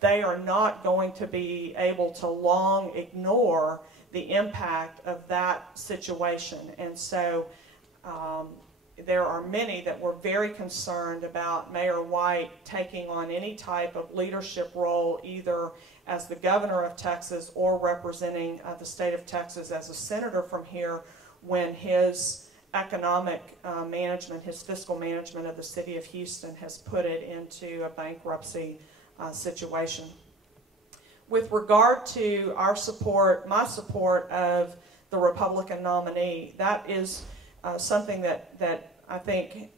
they are not going to be able to long ignore the impact of that situation. And so there are many that were very concerned about Mayor White taking on any type of leadership role, either as the governor of Texas or representing the state of Texas as a senator from here, when his economic management, his fiscal management of the city of Houston has put it into a bankruptcy situation. With regard to our support, my support of the Republican nominee, that is something that I think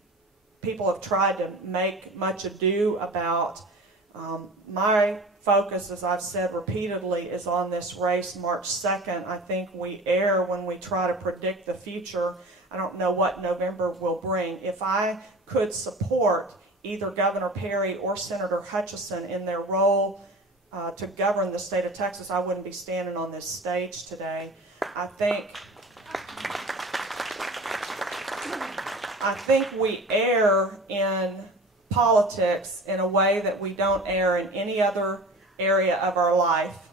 people have tried to make much ado about. My focus, as I've said repeatedly, is on this race March 2nd. I think we err when we try to predict the future. I don't know what November will bring. If I could support either Governor Perry or Senator Hutchison in their role to govern the state of Texas, I wouldn't be standing on this stage today. I think we err in politics in a way that we don't err in any other area of our life.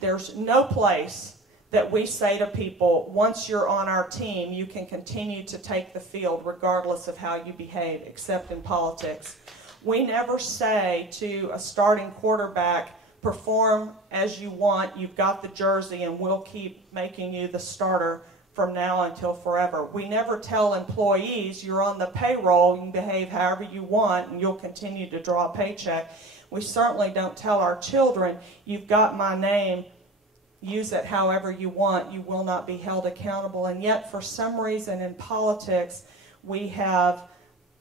There's no place that we say to people, once you're on our team, you can continue to take the field regardless of how you behave, except in politics. We never say to a starting quarterback, perform as you want, you've got the jersey, and we'll keep making you the starter from now until forever. We never tell employees, you're on the payroll, you can behave however you want, and you'll continue to draw a paycheck. We certainly don't tell our children, you've got my name, use it however you want, you will not be held accountable. And yet, for some reason in politics, we have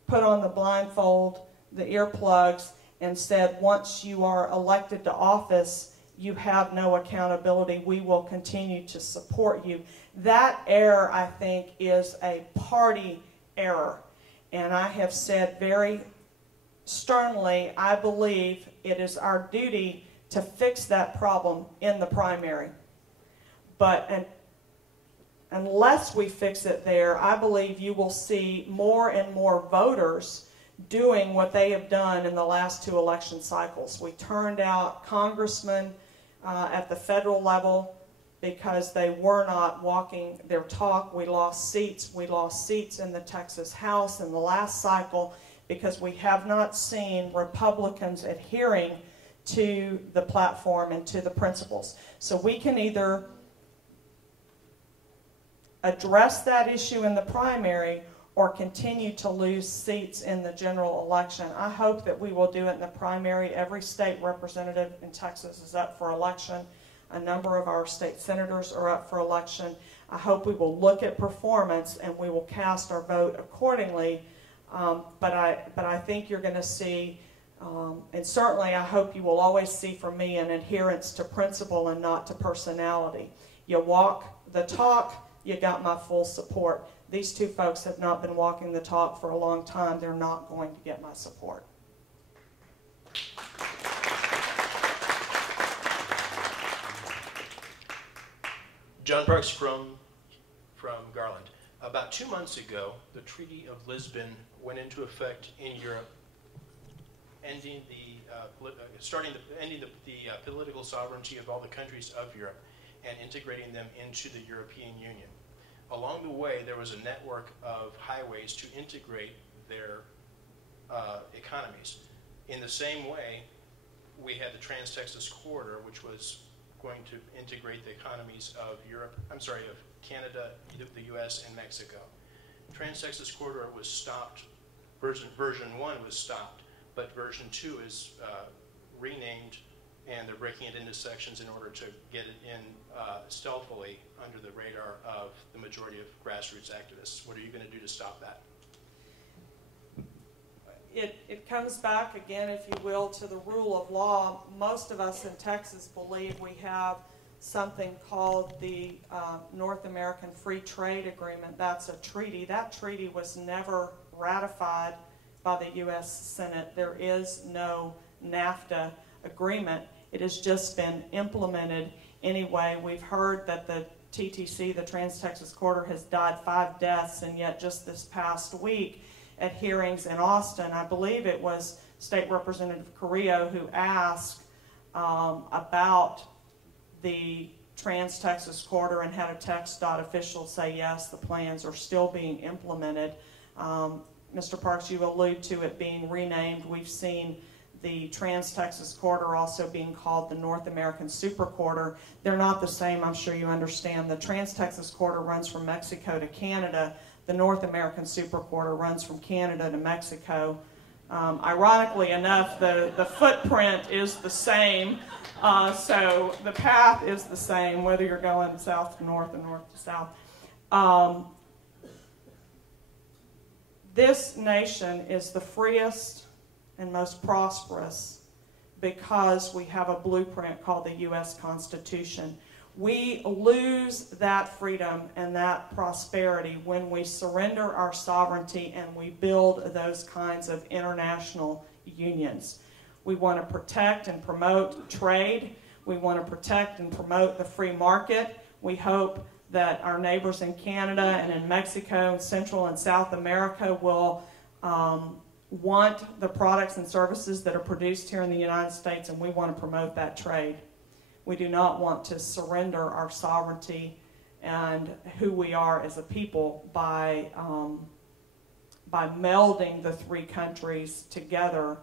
put on the blindfold, the earplugs, and said, once you are elected to office, you have no accountability. We will continue to support you. That error, I think, is a party error. And I have said very sternly, I believe it is our duty to fix that problem in the primary. But unless we fix it there, I believe you will see more and more voters doing what they have done in the last 2 election cycles. We turned out congressmen at the federal level because they were not walking their talk. We lost seats. We lost seats in the Texas House in the last cycle because we have not seen Republicans adhering to the platform and to the principles. So we can either address that issue in the primary or continue to lose seats in the general election. I hope that we will do it in the primary. Every state representative in Texas is up for election. A number of our state senators are up for election. I hope we will look at performance and we will cast our vote accordingly. But I think you're going to see, and certainly I hope you will always see from me, an adherence to principle and not to personality. You walk the talk, you got my full support. These 2 folks have not been walking the talk for a long time. They're not going to get my support. John Parks from Garland. About 2 months ago, the Treaty of Lisbon went into effect in Europe, ending the political sovereignty of all the countries of Europe and integrating them into the European Union. Along the way, there was a network of highways to integrate their economies. In the same way, we had the Trans-Texas Corridor, which was going to integrate the economies of of Canada, the US, and Mexico. Trans-Texas Corridor was stopped. Version 1 was stopped, but version 2 is renamed, and they're breaking it into sections in order to get it in stealthily under the radar of the majority of grassroots activists. What are you going to do to stop that? It comes back again, if you will, to the rule of law. Most of us in Texas believe we have something called the North American Free Trade Agreement. That's a treaty. That treaty was never ratified by the U.S. Senate. There is no NAFTA agreement. It has just been implemented anyway. We've heard that the TTC, the Trans-Texas Corridor, has died 5 deaths, and yet just this past week at hearings in Austin, I believe it was State Representative Carrillo, who asked about the Trans-Texas Corridor and had a TxDOT official say, yes, the plans are still being implemented. Mr. Parks, you allude to it being renamed. We've seen the Trans-Texas Corridor also being called the North American Super Corridor. They're not the same, I'm sure you understand. The Trans-Texas Corridor runs from Mexico to Canada. The North American Super Corridor runs from Canada to Mexico. Ironically enough, the footprint is the same, so the path is the same, whether you're going south to north or north to south. This nation is the freest and most prosperous because we have a blueprint called the U.S. Constitution. We lose that freedom and that prosperity when we surrender our sovereignty and we build those kinds of international unions. We want to protect and promote trade. We want to protect and promote the free market. We hope that our neighbors in Canada and in Mexico and Central and South America will want the products and services that are produced here in the United States, and we want to promote that trade. We do not want to surrender our sovereignty and who we are as a people by melding the three countries together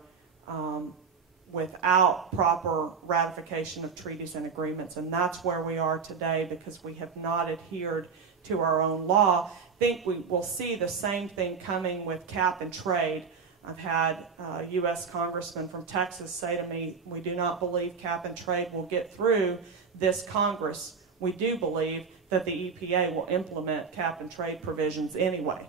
without proper ratification of treaties and agreements. And that's where we are today because we have not adhered to our own law. I think we will see the same thing coming with cap and trade. I've had a U.S. congressman from Texas say to me, we do not believe cap and trade will get through this Congress. We do believe that the EPA will implement cap and trade provisions anyway.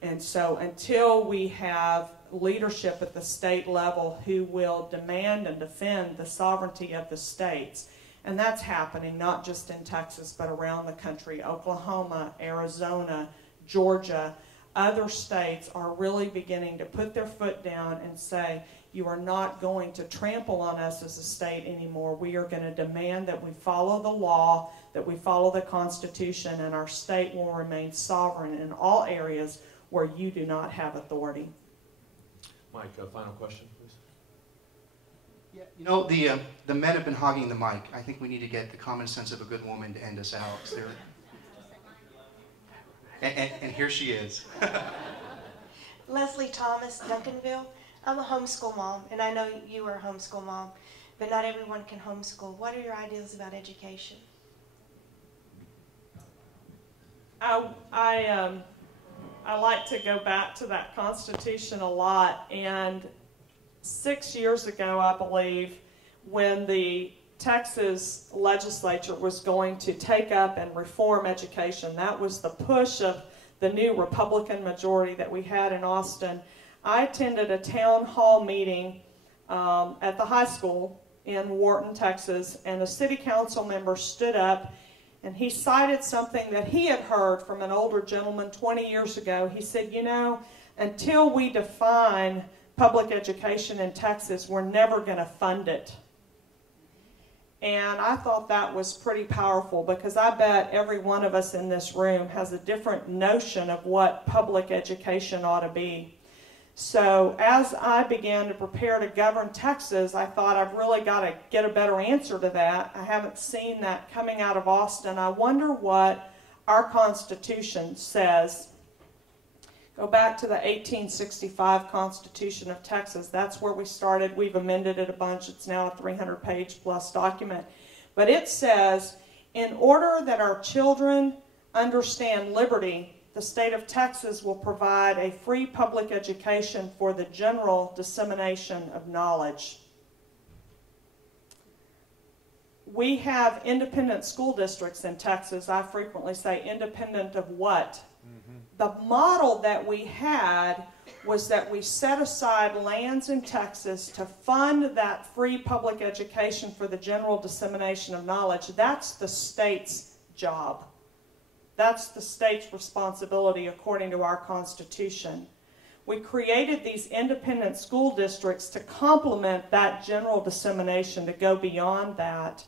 And so until we have leadership at the state level who will demand and defend the sovereignty of the states, and that's happening not just in Texas but around the country, Oklahoma, Arizona, Georgia, other states are really beginning to put their foot down and say, you are not going to trample on us as a state anymore. We are going to demand that we follow the law, that we follow the Constitution, and our state will remain sovereign in all areas where you do not have authority. Mike, a final question, please. Yeah, you know, the men have been hogging the mic. I think we need to get the common sense of a good woman to end us out. And here she is. Leslie Thomas, Duncanville. I'm a homeschool mom, and I know you are a homeschool mom, but not everyone can homeschool. What are your ideas about education? I like to go back to that Constitution a lot, and 6 years ago, I believe, when the Texas legislature was going to take up and reform education, that was the push of the new Republican majority that we had in Austin. I attended a town hall meeting at the high school in Wharton, Texas, and a city council member stood up and he cited something that he had heard from an older gentleman 20 years ago. He said, you know, until we define public education in Texas, we're never going to fund it. And I thought that was pretty powerful because I bet every one of us in this room has a different notion of what public education ought to be. So as I began to prepare to govern Texas, I thought I've really got to get a better answer to that. I haven't seen that coming out of Austin. I wonder what our Constitution says. Go back to the 1865 Constitution of Texas. That's where we started. We've amended it a bunch. It's now a 300-page plus document. But it says, in order that our children understand liberty, the state of Texas will provide a free public education for the general dissemination of knowledge. We have independent school districts in Texas. I frequently say independent of what? The model that we had was that we set aside lands in Texas to fund that free public education for the general dissemination of knowledge. That's the state's job. That's the state's responsibility according to our Constitution. We created these independent school districts to complement that general dissemination, to go beyond that.